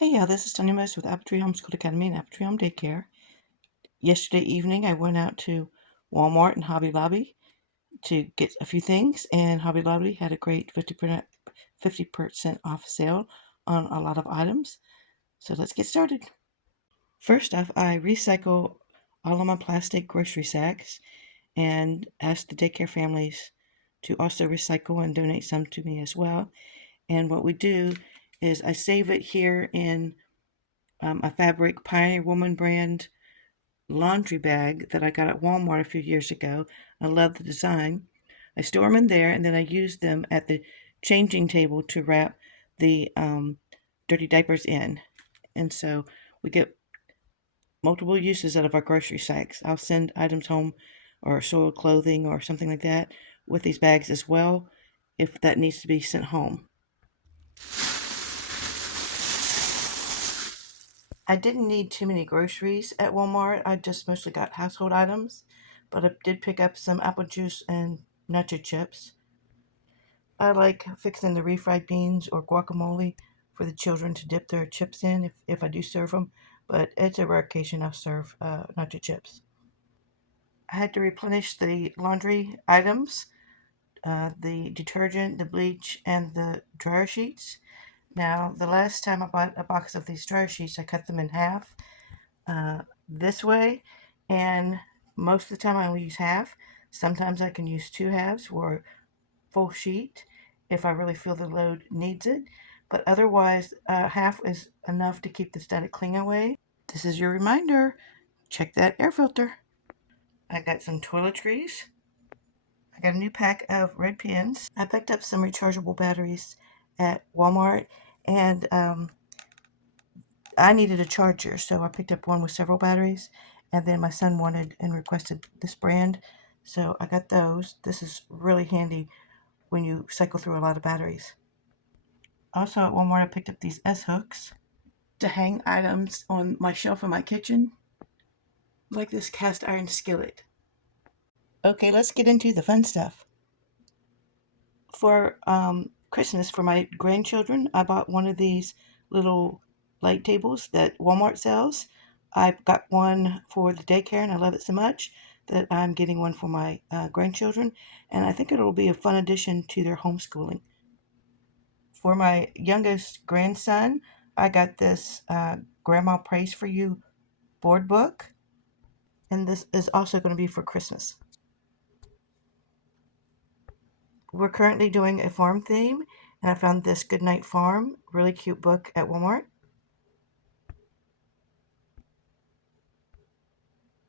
Hey, this is Tanya Most with Apple Tree Homeschool Academy and Apple Tree Home Daycare. Yesterday evening, I went out to Walmart and Hobby Lobby to get a few things, and Hobby Lobby had a great 50% off sale on a lot of items. So let's get started. First off, I recycle all of my plastic grocery sacks and ask the daycare families to also recycle and donate some to me as well. And what we do is I save it here in a fabric Pioneer Woman brand laundry bag that I got at Walmart a few years ago. I love the design. I store them in there, and then I use them at the changing table to wrap the dirty diapers in. And so we get multiple uses out of our grocery sacks. I'll send items home or soiled clothing or something like that with these bags as well if that needs to be sent home. I didn't need too many groceries at Walmart. I just mostly got household items, but I did pick up some apple juice and nacho chips. I like fixing the refried beans or guacamole for the children to dip their chips in if I do serve them, but it's a rare occasion I'll serve nacho chips. I had to replenish the laundry items, the detergent, the bleach, and the dryer sheets. Now, the last time I bought a box of these dryer sheets, I cut them in half this way, and most of the time I will use half. Sometimes I can use two halves or full sheet if I really feel the load needs it, but otherwise half is enough to keep the static cling away. This is your reminder, check that air filter. I got some toiletries. I got a new pack of red pens. I picked up some rechargeable batteries at Walmart, and I needed a charger, so I picked up one with several batteries, and then my son wanted and requested this brand, so I got those. This is really handy when you cycle through a lot of batteries. Also at Walmart, I picked up these S-hooks to hang items on my shelf in my kitchen, like this cast iron skillet. Okay, let's get into the fun stuff. For Christmas, for my grandchildren, I bought one of these little light tables that Walmart sells. I got one for the daycare, and I love it so much that I'm getting one for my grandchildren, and I think it'll be a fun addition to their homeschooling. For my youngest grandson, I got this Grandma Prays for You board book, and this is also going to be for Christmas. We're currently doing a farm theme, and I found this Goodnight Farm, really cute book at Walmart.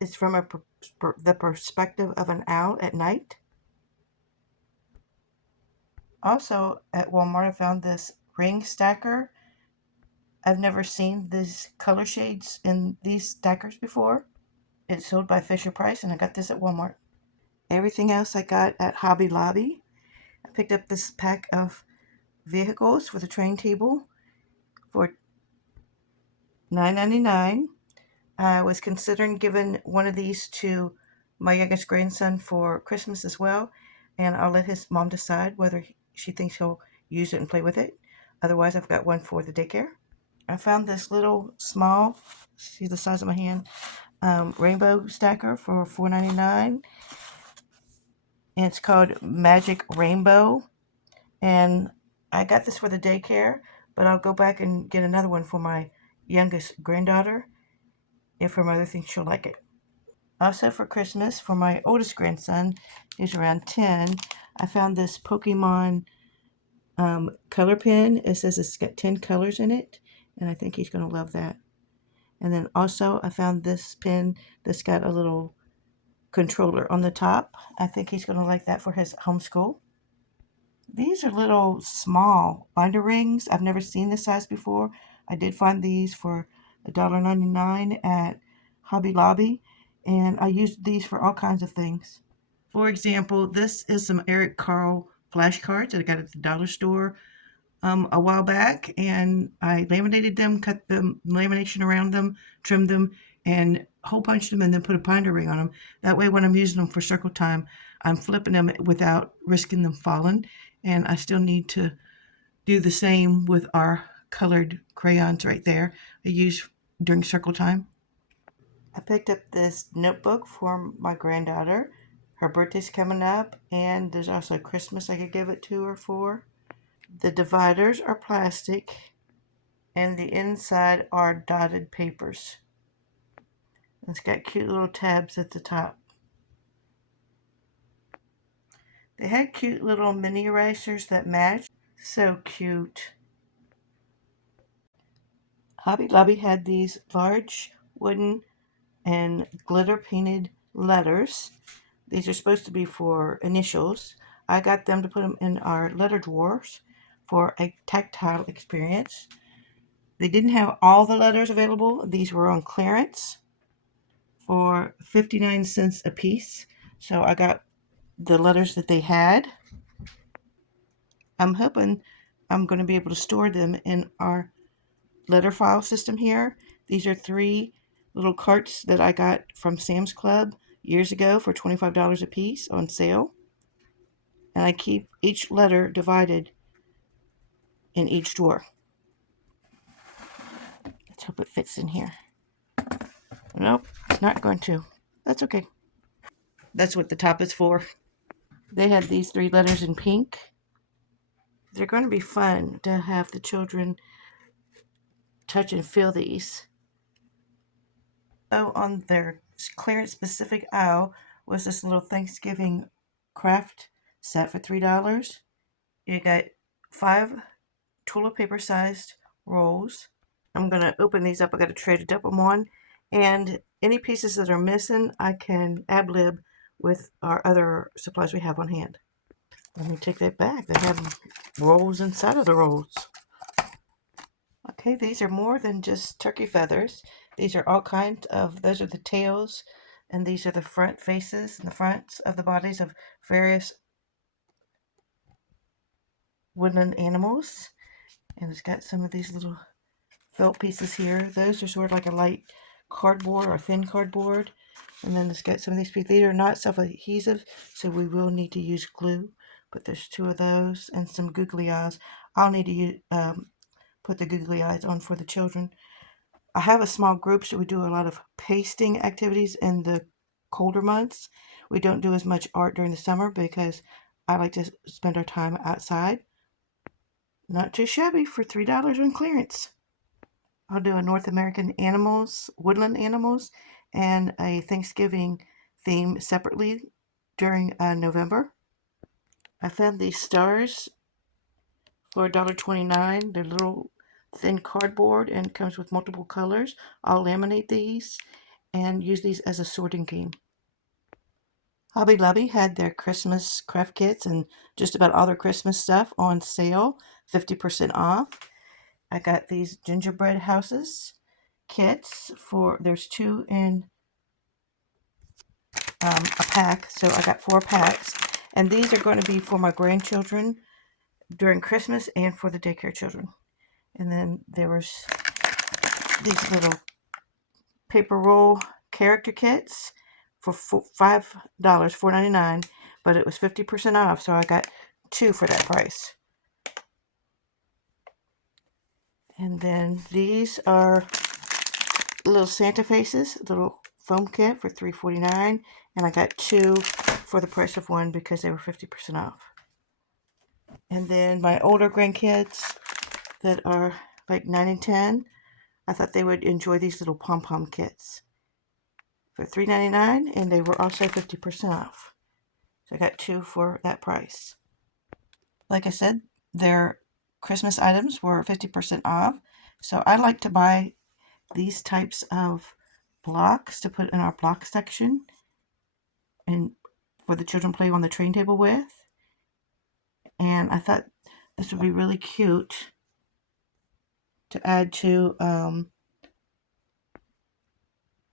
It's from the perspective of an owl at night. Also at Walmart, I found this ring stacker. I've never seen these color shades in these stackers before. It's sold by Fisher Price, and I got this at Walmart. Everything else I got at Hobby Lobby. I picked up this pack of vehicles for the train table for $9.99. I was considering giving one of these to my youngest grandson for Christmas as well, and I'll let his mom decide whether she thinks he'll use it and play with it. Otherwise, I've got one for the daycare. I found this little small, see the size of my hand, rainbow stacker for $4.99, and it's called Magic Rainbow. And I got this for the daycare, but I'll go back and get another one for my youngest granddaughter if her mother thinks she'll like it. Also for Christmas, for my oldest grandson, who's around 10, I found this Pokemon color pen. It says it's got 10 colors in it, and I think he's going to love that. And then also I found this pen that's got a little controller on the top. I think he's going to like that for his homeschool. These are little small binder rings. I've never seen this size before. I did find these for $1.99 at Hobby Lobby, and I used these for all kinds of things. For example, this is some Eric Carle flashcards that I got at the dollar store a while back, and I laminated them, cut the lamination around them, trimmed them, and hole punched them, and then put a binder ring on them. That way, when I'm using them for circle time, I'm flipping them without risking them falling. And I still need to do the same with our colored crayons right there I use during circle time. I picked up this notebook for my granddaughter. Her birthday's coming up, and there's also Christmas I could give it to her for. The dividers are plastic, and the inside are dotted papers. It's got cute little tabs at the top. They had cute little mini erasers that matched. So cute. Hobby Lobby had these large wooden and glitter painted letters. These are supposed to be for initials. I got them to put them in our letter drawers for a tactile experience. They didn't have all the letters available. These were on clearance for 59 cents a piece. So I got the letters that they had. I'm hoping I'm going to be able to store them in our letter file system here. These are 3 little carts that I got from Sam's Club years ago for $25 a piece on sale. And I keep each letter divided in each drawer. Let's hope it fits in here. Nope, it's not going to. That's okay. That's what the top is for. They had these 3 letters in pink. They're going to be fun to have the children touch and feel these. Oh, on their clearance specific aisle was this little Thanksgiving craft set for $3. You got 5 toilet paper sized rolls. I'm going to open these up. I got to tray to dump them on. And any pieces that are missing, I can ad lib with our other supplies we have on hand. Let me take that back. They have rolls inside of the rolls. Okay, these are more than just turkey feathers. These are all kinds of, those are the tails, and these are the front faces and the fronts of the bodies of various woodland animals. And it's got some of these little felt pieces here. Those are sort of like a light cardboard or thin cardboard. And then it's got some of these pieces. These are not self-adhesive, so we will need to use glue. But there's 2 of those and some googly eyes. I'll need to use, put the googly eyes on for the children. I have a small group, so we do a lot of pasting activities in the colder months. We don't do as much art during the summer because I like to spend our time outside. Not too shabby for $3 on clearance. I'll do a North American animals, woodland animals, and a Thanksgiving theme separately during November. I found these stars for $1.29. They're little thin cardboard and comes with multiple colors. I'll laminate these and use these as a sorting game. Hobby Lobby had their Christmas craft kits and just about all their Christmas stuff on sale, 50% off. I got these gingerbread houses kits for, there's 2 in a pack, so I got 4 packs. And these are going to be for my grandchildren during Christmas and for the daycare children. And then there was these little paper roll character kits for $5, $4.99, but it was 50% off, so I got 2 for that price. And then these are little Santa faces, little foam kit for $3.49, and I got 2 for the price of 1 because they were 50% off. And then my older grandkids that are like 9 and 10, I thought they would enjoy these little pom-pom kits for $3.99, and they were also 50% off. So I got 2 for that price. Like I said, their Christmas items were 50% off. So I like to buy these types of blocks to put in our block section and for the children play on the train table with. And I thought this would be really cute to add to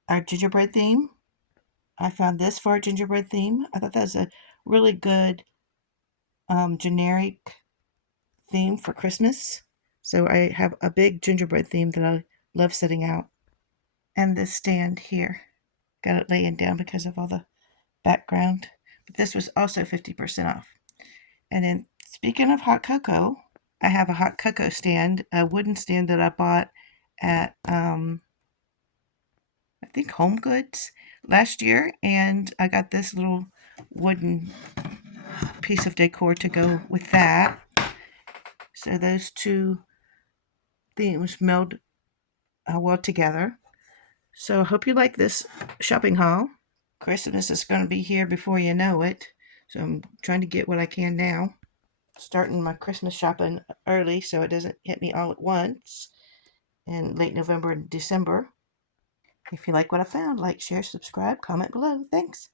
our gingerbread theme. I found this for our gingerbread theme. I thought that was a really good generic theme for Christmas. So I have a big gingerbread theme that I love setting out. And this stand here. Got it laying down because of all the background. But this was also 50% off. And then speaking of hot cocoa, I have a hot cocoa stand, a wooden stand that I bought at I think Home Goods last year, and I got this little wooden piece of decor to go with that. So those two themes meld well together. So I hope you like this shopping haul. Christmas is going to be here before you know it. So I'm trying to get what I can now. Starting my Christmas shopping early so it doesn't hit me all at once in late November and December. If you like what I found, like, share, subscribe, comment below. Thanks.